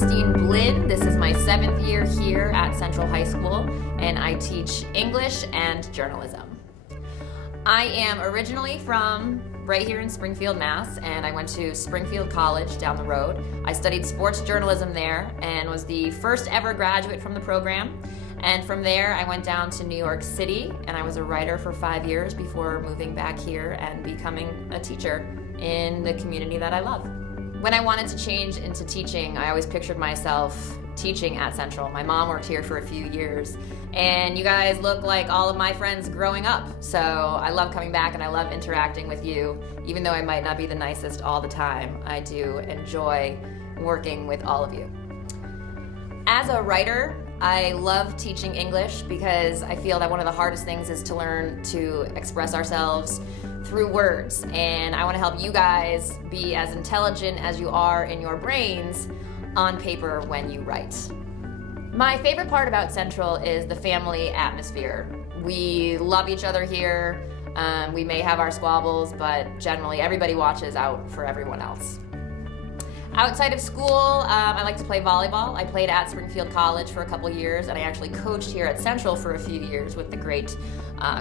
Christine Blinn. This is my 7th year here at Central High School, and I teach English and journalism. I am originally from right here in Springfield, Mass, and I went to Springfield College down the road. I studied sports journalism there and was the first ever graduate from the program. And from there, I went down to New York City, and I was a writer for 5 years before moving back here and becoming a teacher in the community that I love. When I wanted to change into teaching, I always pictured myself teaching at Central. My mom worked here for a few years, and you guys look like all of my friends growing up. So I love coming back and I love interacting with you. Even though I might not be the nicest all the time, I do enjoy working with all of you. As a writer, I love teaching English because I feel that one of the hardest things is to learn to express ourselves through words. And I want to help you guys be as intelligent as you are in your brains on paper when you write. My favorite part about Central is the family atmosphere. We love each other here. We may have our squabbles, but generally everybody watches out for everyone else. Outside of school, I like to play volleyball. I played at Springfield College for a couple years, and I actually coached here at Central for a few years with the great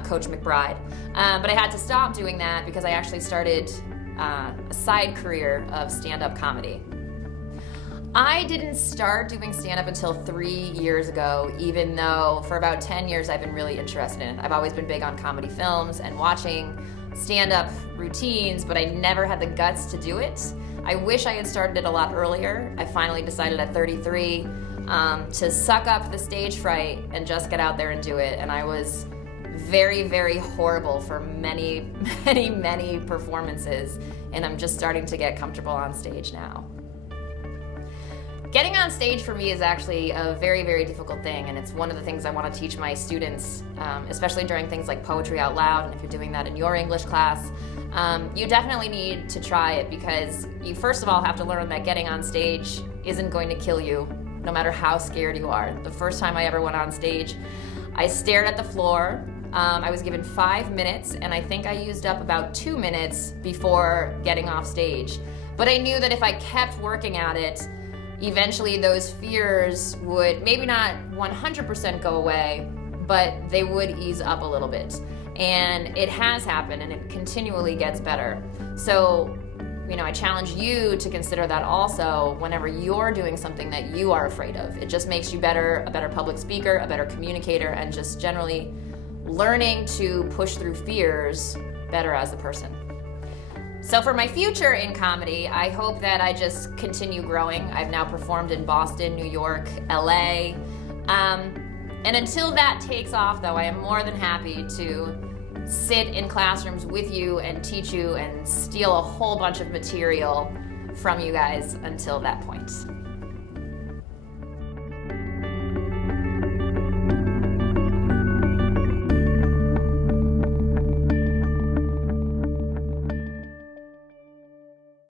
Coach McBride. But I had to stop doing that because I actually started a side career of stand-up comedy. I didn't start doing stand-up until 3 years ago, even though for about 10 years I've been really interested in it. I've always been big on comedy films and watching stand-up routines, but I never had the guts to do it. I wish I had started it a lot earlier. I finally decided at 33 to suck up the stage fright and just get out there and do it. And I was very, very horrible for many, many, many performances. And I'm just starting to get comfortable on stage now. Getting on stage for me is actually a very, very difficult thing, and it's one of the things I want to teach my students, especially during things like poetry out loud, and if you're doing that in your English class. You definitely need to try it because you first of all have to learn that getting on stage isn't going to kill you, no matter how scared you are. The first time I ever went on stage, I stared at the floor. I was given 5 minutes, and I think I used up about 2 minutes before getting off stage. But I knew that if I kept working at it, eventually those fears would maybe not 100% go away, but they would ease up a little bit. And it has happened, and it continually gets better. So, I challenge you to consider that also whenever you're doing something that you are afraid of. It just makes you better, a better public speaker, a better communicator, and just generally learning to push through fears better as a person. So for my future in comedy, I hope that I just continue growing. I've now performed in Boston, New York, LA. And until that takes off, though, I am more than happy to sit in classrooms with you and teach you and steal a whole bunch of material from you guys until that point.